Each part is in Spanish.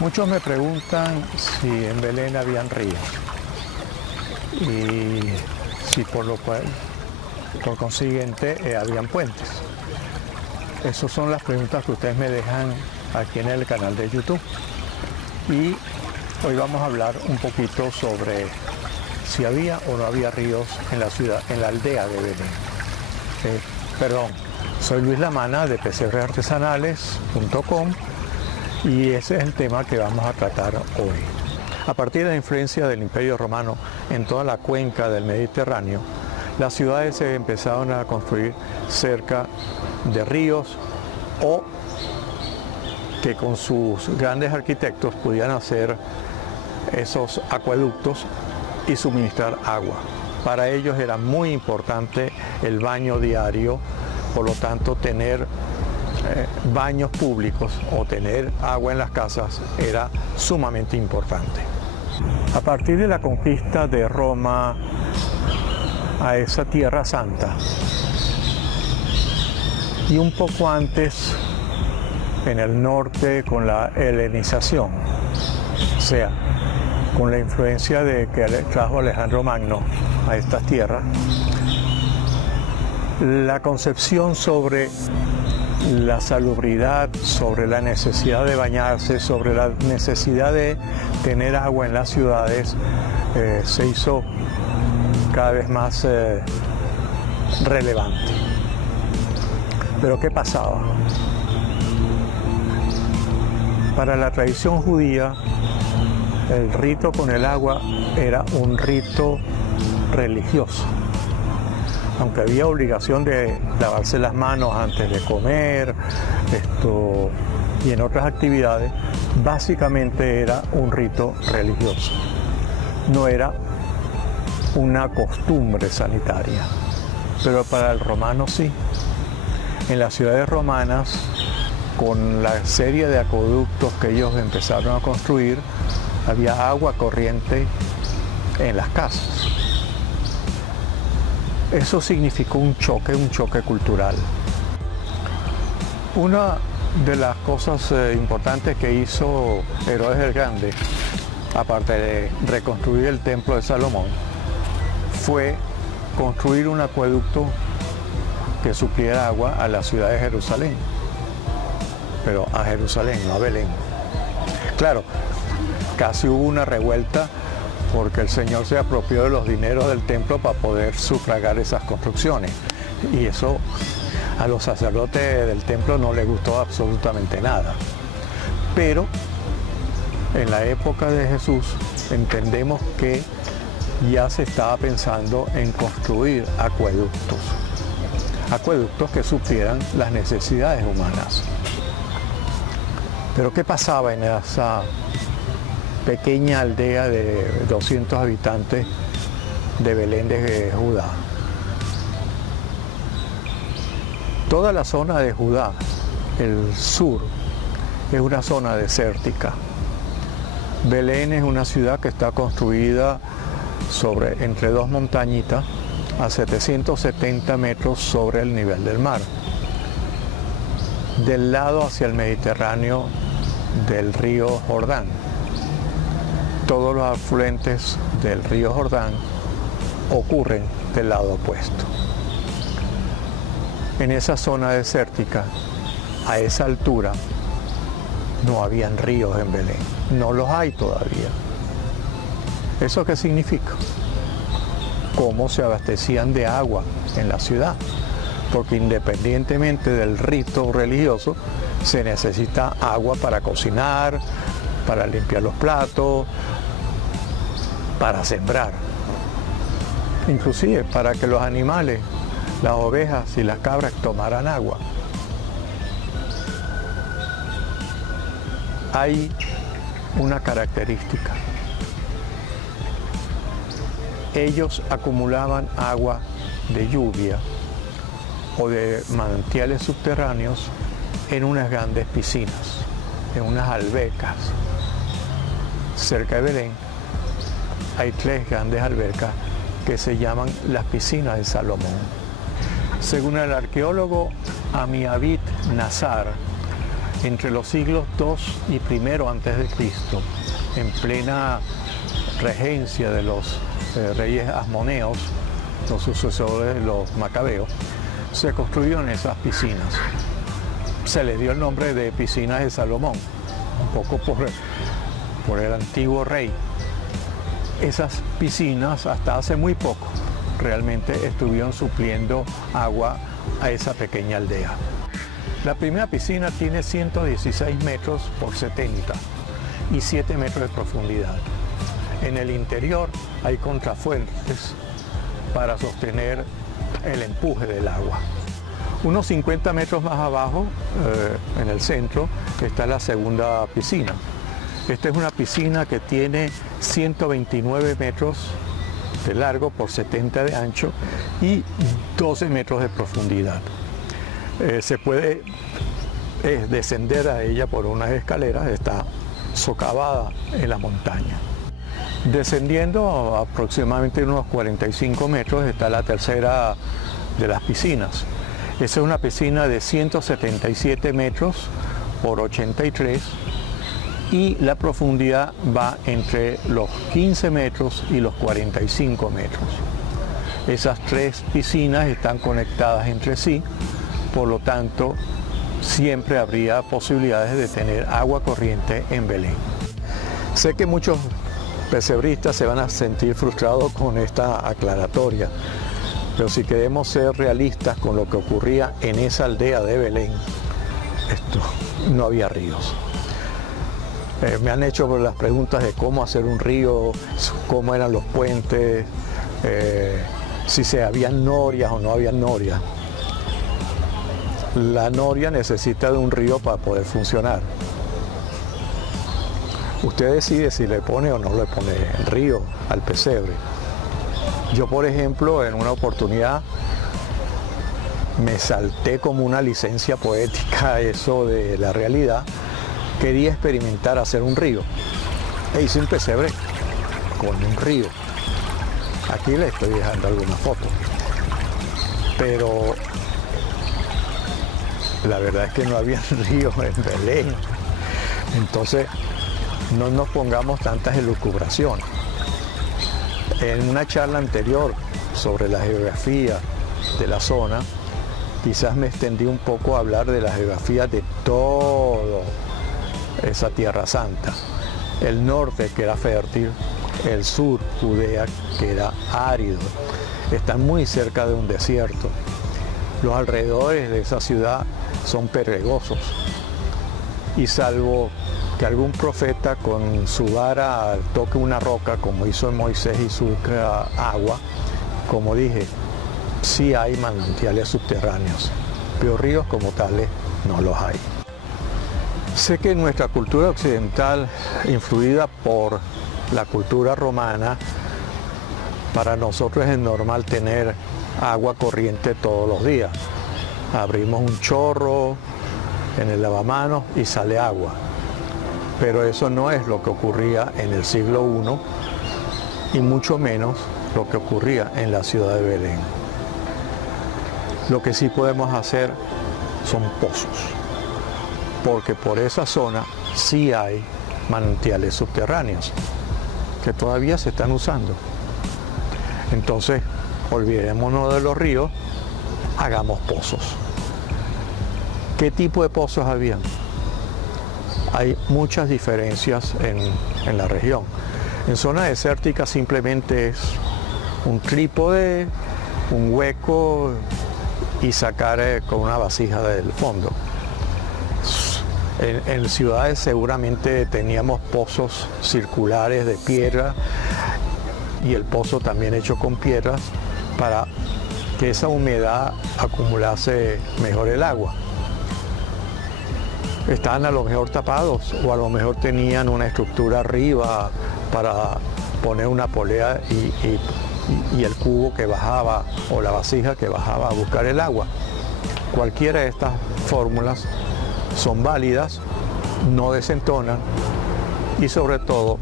Muchos me preguntan si en Belén habían ríos y si por consiguiente habían puentes. Esas son las preguntas que ustedes me dejan aquí en el canal de YouTube. Y hoy vamos a hablar un poquito sobre si había o no había ríos en la ciudad, en la aldea de Belén. Soy Luis Lamana de pesebrartesanales.com y ese es el tema que vamos a tratar hoy. A partir de la influencia del Imperio Romano en toda la cuenca del Mediterráneo, las ciudades se empezaron a construir cerca de ríos o que con sus grandes arquitectos pudieran hacer esos acueductos y suministrar agua. Para ellos era muy importante el baño diario, por lo tanto tener baños públicos o tener agua en las casas era sumamente importante. A partir de la conquista de Roma a esa Tierra Santa y un poco antes en el norte con la helenización, o sea, con la influencia de que trajo Alejandro Magno a estas tierras, la concepción sobre la salubridad, sobre la necesidad de bañarse, sobre la necesidad de tener agua en las ciudades, se hizo cada vez más relevante. Pero ¿qué pasaba? Para la tradición judía, el rito con el agua era un rito religioso. Aunque había obligación de lavarse las manos antes de comer, y en otras actividades, básicamente era un rito religioso. No era una costumbre sanitaria, pero para el romano sí. En las ciudades romanas, con la serie de acueductos que ellos empezaron a construir, había agua corriente en las casas. Eso significó un choque cultural. Una de las cosas importantes que hizo Herodes el Grande, aparte de reconstruir el templo de Salomón, fue construir un acueducto que supliera agua a la ciudad de Jerusalén, pero a Jerusalén, no a Belén. Claro, casi hubo una revuelta porque el Señor se apropió de los dineros del templo para poder sufragar esas construcciones. Y eso a los sacerdotes del templo no les gustó absolutamente nada. Pero en la época de Jesús entendemos que ya se estaba pensando en construir acueductos que suplieran las necesidades humanas. Pero ¿qué pasaba en esa pequeña aldea de 200 habitantes de Belén de Judá? Toda la zona de Judá, el sur, es una zona desértica. Belén es una ciudad que está construida entre dos montañitas a 770 metros sobre el nivel del mar, del lado hacia el Mediterráneo del río Jordán. Todos los afluentes del río Jordán ocurren del lado opuesto. En esa zona desértica, a esa altura, no habían ríos en Belén. No los hay todavía. ¿Eso qué significa? ¿Cómo se abastecían de agua en la ciudad? Porque independientemente del rito religioso, se necesita agua para cocinar, para limpiar los platos, para sembrar, inclusive para que los animales, las ovejas y las cabras tomaran agua. Hay una característica. Ellos acumulaban agua de lluvia o de manantiales subterráneos en unas grandes piscinas, en unas albercas. Cerca de Belén hay 3 grandes albercas que se llaman las piscinas de Salomón. Según el arqueólogo Amiavit Nazar, entre los siglos II y I a.C., en plena regencia de los reyes asmoneos, los sucesores de los macabeos, se construyeron esas piscinas. Se les dio el nombre de piscinas de Salomón, un poco por el antiguo rey. Esas piscinas hasta hace muy poco realmente estuvieron supliendo agua a esa pequeña aldea. La primera piscina tiene 116 metros por 70 y 7 metros de profundidad. En el interior hay contrafuertes para sostener el empuje del agua. Unos 50 metros más abajo, en el centro, está la segunda piscina. Esta es una piscina que tiene 129 metros de largo por 70 de ancho y 12 metros de profundidad. Se puede descender a ella por unas escaleras, está socavada en la montaña. Descendiendo aproximadamente unos 45 metros está la tercera de las piscinas. Esa es una piscina de 177 metros por 83 y la profundidad va entre los 15 metros y los 45 metros. Esas tres piscinas están conectadas entre sí, por lo tanto siempre habría posibilidades de tener agua corriente en Belén. Sé que muchos pesebristas se van a sentir frustrados con esta aclaratoria, pero si queremos ser realistas con lo que ocurría en esa aldea de Belén, no había ríos. Me han hecho las preguntas de cómo hacer un río, cómo eran los puentes, si se habían norias o no habían norias. La noria necesita de un río para poder funcionar. Usted decide si le pone o no le pone el río al pesebre. Yo, por ejemplo, en una oportunidad me salté como una licencia poética eso de la realidad. Quería experimentar hacer un río. E hice un pesebre con un río. Aquí le estoy dejando algunas fotos. Pero la verdad es que no había río en Belén. Entonces, no nos pongamos tantas elucubraciones. En una charla anterior sobre la geografía de la zona, quizás me extendí un poco a hablar de la geografía de toda esa Tierra Santa. El norte, que era fértil, el sur, Judea, que era árido. Están muy cerca de un desierto. Los alrededores de esa ciudad son pedregosos. Y salvo que algún profeta con su vara toque una roca, como hizo Moisés y surca agua, como dije, sí hay manantiales subterráneos, pero ríos como tales no los hay. Sé que en nuestra cultura occidental, influida por la cultura romana, para nosotros es normal tener agua corriente todos los días. Abrimos un chorro en el lavamanos y sale agua. Pero eso no es lo que ocurría en el siglo I y mucho menos lo que ocurría en la ciudad de Belén. Lo que sí podemos hacer son pozos, porque por esa zona sí hay manantiales subterráneos que todavía se están usando. Entonces, olvidémonos de los ríos, hagamos pozos. ¿Qué tipo de pozos habían? Hay muchas diferencias en la región. En zona desértica simplemente es un trípode, un hueco y sacar con una vasija del fondo. En ciudades seguramente teníamos pozos circulares de piedra y el pozo también hecho con piedras para que esa humedad acumulase mejor el agua. Estaban a lo mejor tapados o a lo mejor tenían una estructura arriba para poner una polea y el cubo que bajaba o la vasija que bajaba a buscar el agua. Cualquiera de estas fórmulas son válidas, no desentonan y sobre todo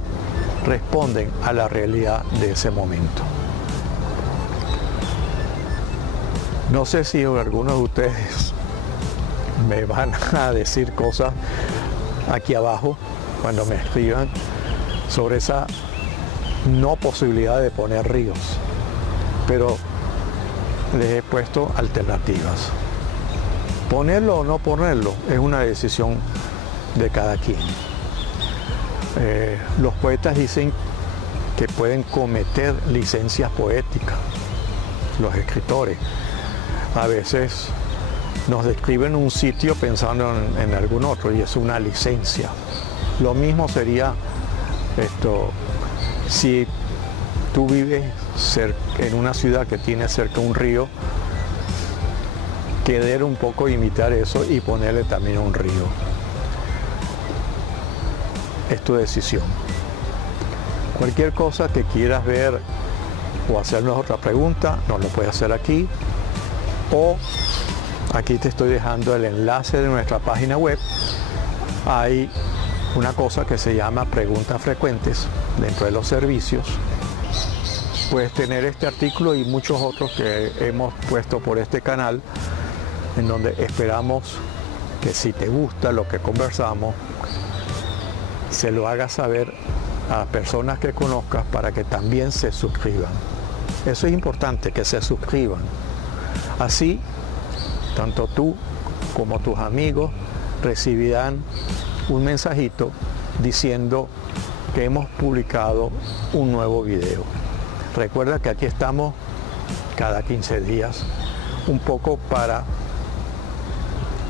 responden a la realidad de ese momento. No sé si algunos de ustedes me van a decir cosas aquí abajo cuando me escriban sobre esa no posibilidad de poner ríos, pero les he puesto alternativas. Ponerlo o no ponerlo es una decisión de cada quien. Los poetas dicen que pueden cometer licencias poéticas. Los escritores a veces nos describen un sitio pensando en algún otro y es una licencia. Lo mismo sería esto si tú vives en una ciudad que tiene cerca un río, querer un poco imitar eso y ponerle también un río. Es tu decisión. Cualquier cosa que quieras ver o hacernos otra pregunta, nos lo puedes hacer aquí, o aquí te estoy dejando el enlace de nuestra página web. Hay una cosa que se llama preguntas frecuentes dentro de los servicios. Puedes tener este artículo y muchos otros que hemos puesto por este canal, en donde esperamos que si te gusta lo que conversamos, se lo hagas saber a personas que conozcas para que también se suscriban. Eso es importante, que se suscriban. Así, tanto tú como tus amigos recibirán un mensajito diciendo que hemos publicado un nuevo video. Recuerda que aquí estamos cada 15 días, un poco para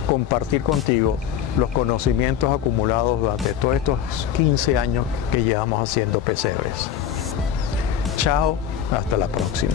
compartir contigo los conocimientos acumulados durante todos estos 15 años que llevamos haciendo pesebres. Chao, hasta la próxima.